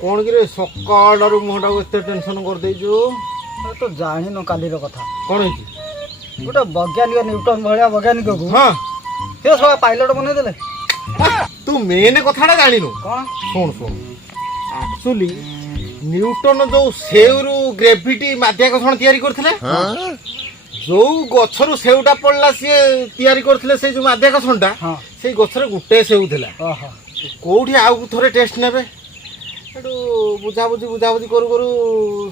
कौन कि सकाल मुहटा एत टेंशन कर देचु तो जान कालीर कथा कौन है गोटे वैज्ञानिक न्यूटन भाया वैज्ञानिक को हाँ से सब पायलट बनईदे तू मेन कथा जानु कौन शुण शुण एक्चुअली न्यूटन जो सेवरु ग्रेविटी माध्याकर्षण तैयारी करथिले जो गछरु सेवटा पड़ला सी तैयारी करथिले से जो माध्याकर्षणटा से गछरे गुटे सेव थिला कोठी आउ थोरे टेस्ट नेबे एटू बुझाबुझी करू करू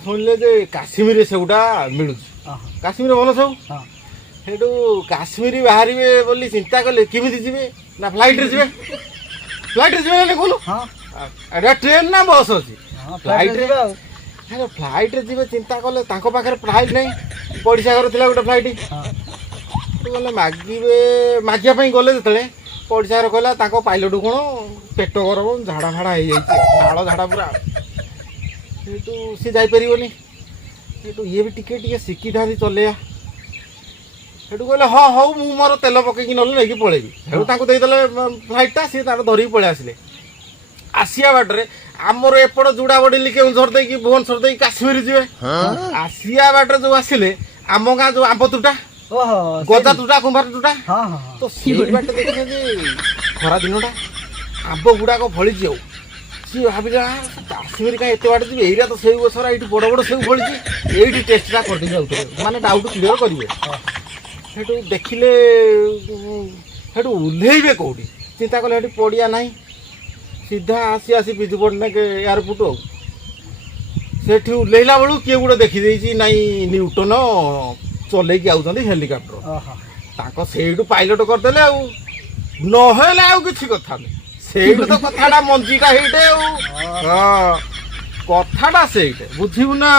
सुनले जे काश्मीर सेवटा मिलु काश्मीर भल सब सेटू काश्मीर बाहर बोली चिंता कले केमिति जिवे ना फ्लाइट रे जिवे ना कहलु एटा ट्रेन ना बस अछि फ्लाइट रे अरे फ्लाइट रे जिवे चिंता कले ताको पाखरे फ्लाइट नहीं पड़िसा घर थिला गोटे फ्लाइट गले मागिबे मागिया पई गले जतले पड़िसा घर कहला ताको पायलट कोन पेट गरम झाड़ा फाड़ा हो जाइए झाड़ झाड़ा पूरा सेटू सी जाई परिबोनी सेटू ये भी टिके टिके शिखी था चलेया सेटू कहले हाँ हौ मु मोर तेल पकईकी नले नहीं पळेबी सेटू ताको देइदले फ्लाइटटा सी तार धरी पळे आसिले आसिया बाटरे आमर एपट जुड़ा बड़ी केउझर देकी भुवनेश्वर देकी काश्मीर जीवे आसिया बाटरे जो आसिले आम गाँ जो आंब तुटा गजा तुटा कुंभार तुटा तो सी बाटे देखिले जे खरा दिनटा आंब गुड़ाक फली सी भाविले काश्मीर कहीं एत बाट जी एरिया तो से गछरा ये बड़ बड़ सब फली ये टेस्टा कर माने डाउट क्लीयर करेंगे सेठू देखिले सेठू उल्लेबे कौटी चिंता कले पड़िया ना सीधा आसी आसी विजु पट्टनायक एयरपोर्ट सेठी उल्लेला बेलू किए गोटे देखी नाई न्यूटन चलैकी आउछंती हेलिकप्टर सेठू पायलट करदेले नहेले आउ किछि कथा नहीं सेठू तो कथाटा मंजीटा हेइटे कथाटा सेइटे बुझिबु ना।